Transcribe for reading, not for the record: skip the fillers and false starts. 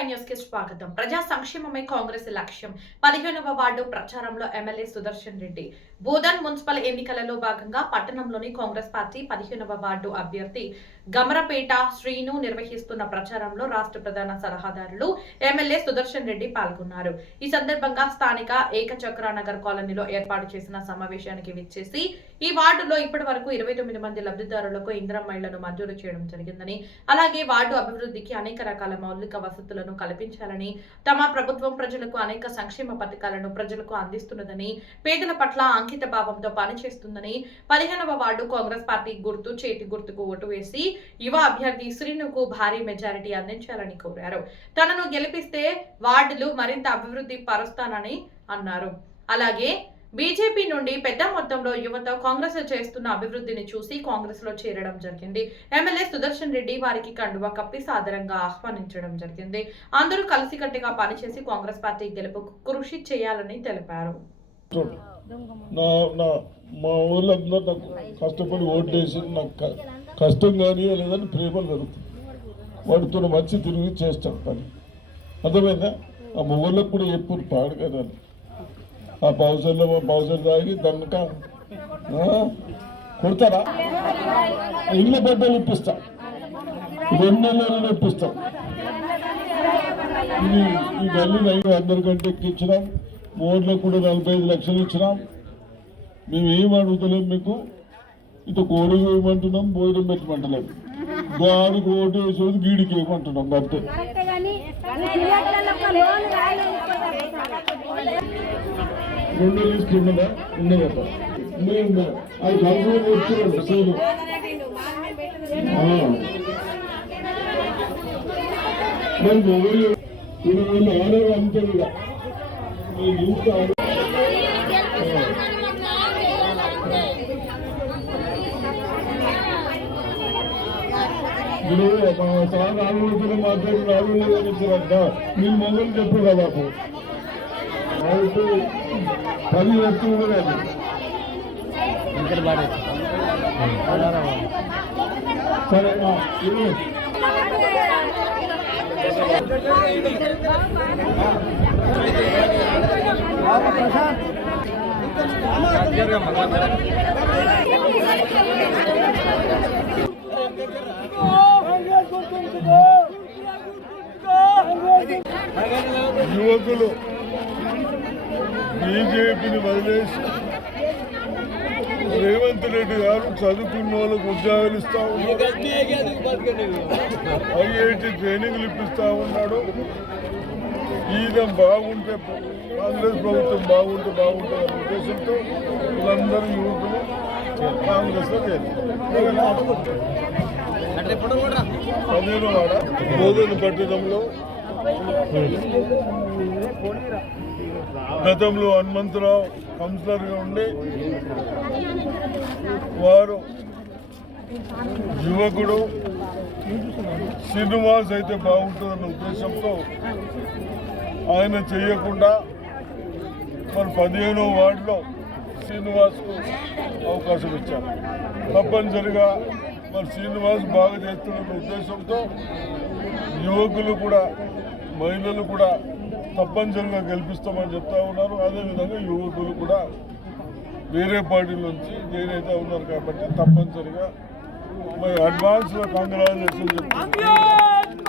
Five news కి స్వాగతం. ప్రజా సంక్షేమమే కాంగ్రెస్ లక్ష్యం. 15వ వార్డు ప్రచారంలో ఎమ్మెల్యే సుదర్శన్ రెడ్డి. బోధన్ మున్సిపల్ ఎన్నికలలో భాగంగా పట్టణంలోని కాంగ్రెస్ పార్టీ 15వ వార్డు అభ్యర్థి గమరపేట శ్రీను నిర్వహిస్తున్న ప్రచారంలో రాష్ట్ర ప్రధాన సలహాదారులు ఎమ్మెల్యే సుదర్శన్ రెడ్డి పాల్గొన్నారు. ఈ సందర్భంగా స్థానిక ఏకచక్రనగర్ కాలనీలో ఏర్పాటు చేసిన సమావేశానికి విచ్చేసి ఈ వార్డులో ఇప్పటి వరకు 29 మంది లబ్ధిదారులకు ఇందిరమ్మ ఇళ్లను మంజూరు చేయడం జరిగిందని, అలాగే వార్డు అభివృద్ధికి అనేక రకాల మౌలిక వసతులను కల్పించాలని, తమ ప్రభుత్వం ప్రజలకు అనేక సంక్షేమ పథకాలను ప్రజలకు అందిస్తున్నదని, పేదల పట్ల అంకిత భావంతో పనిచేస్తుందని, 15వ వార్డు కాంగ్రెస్ పార్టీ గుర్తు చేతి గుర్తుకు ఓటు వేసి యువ అభ్యర్థి శ్రీనుకు భారీ మెజారిటీ అందించాలని కోరారు. తనను గెలిపిస్తే వార్డులు మరింత అభివృద్ధి పరుస్తానని అన్నారు. అలాగే బీజేపీ నుండి పెద్ద మొత్తంలో యువత కాంగ్రెస్ చేస్తున్న అభివృద్ధిని చూసి కాంగ్రెస్ లో చేరడం జరిగింది. ఎమ్మెల్యే సుదర్శన్ రెడ్డి వారికి కండువా కప్పి సాదరంగా ఆహ్వానించడం జరిగింది. అందరూ కలిసికట్టుగా పనిచేసి కాంగ్రెస్ పార్టీ గెలుపుకు కృషి చేయాలని తెలిపారు. మా ఊళ్ళందరూ నాకు కష్టపడి ఓట్లేసి నాకు కష్టం కానీ లేదని ప్రేమలు జరుగుతుంది. వాడితో మంచి తిరిగి చేస్తాం పని. అర్థమైందా? ఆ మొగళ్ళకు కూడా ఎప్పుడు పాడు కదా. ఆ పౌసర్ తాగి దన్నక కొడతారా? ఇళ్ళ బట్టలు ఇప్పిస్తాం, 2 నెలలు ఇప్పిస్తాం. ఈ గల్లీని అందరికంటే ఎక్కించినాం. ఓట్లకు కూడా 45 లక్షలు ఇచ్చినాం. మేము ఏం అడుగుతలేం, మీకు ఇంత కోడి వేయమంటున్నాం, భోజనం పెట్టమంటలేం. గాడికి ఓటు వేసేది గీడికి ఏమంటున్నాం అంతే. రెండు లిస్ట్ ఉన్నదా? ఉన్నదట. అది కన్ఫర్మ్ వచ్చిందండి సేలు. మరి మొబైల్ 20 ఆర్డర్ అంతే కూడా ఇప్పుడు సార్ 4 రోజులు మాట్లాడి 4 రోజులు ఇచ్చారంట. మీరు మొబైల్ చెప్పు కదా బాబు. 10 వస్తువు కూడా సరేనా? ఇది యువకులు బీజేపీని వదిలేసి రేవంత్ రెడ్డి గారు చదువుకున్న వాళ్ళకు ఉద్యోగాలు ఇస్తా ఉన్నాడు, ఐఐటి ట్రైనింగ్లు ఇప్పిస్తా ఉన్నాడు. ఈయన బాగుంటే కాంగ్రెస్ ప్రభుత్వం బాగుంటే బాగుంటుంది అనే ఉద్దేశంతో వీళ్ళందరూ యువకులు కాంగ్రెస్ లో చేరారు. 15వ వాడ బోధన పట్టణంలో గతంలో హనుమంతరావు కౌన్సిలర్గా ఉండి వారు యువకుడు శ్రీనివాస్ అయితే బాగుంటుందన్న ఉద్దేశంతో ఆయన చేయకుండా మరి 15వ వార్డులో శ్రీనివాస్కు అవకాశం ఇచ్చారు. తప్పనిసరిగా మరి శ్రీనివాస్ బాగా చేస్తున్న ఉద్దేశంతో యువకులు కూడా మహిళలు కూడా తప్పనిసరిగా గెలిపిస్తామని చెప్తా ఉన్నారు. అదేవిధంగా యువకులు కూడా వేరే పార్టీల నుంచి నేనైతే ఉన్నారు కాబట్టి తప్పనిసరిగా మరి అడ్వాన్స్ లో కంగ్రాచులేషన్ చెప్తున్నారు.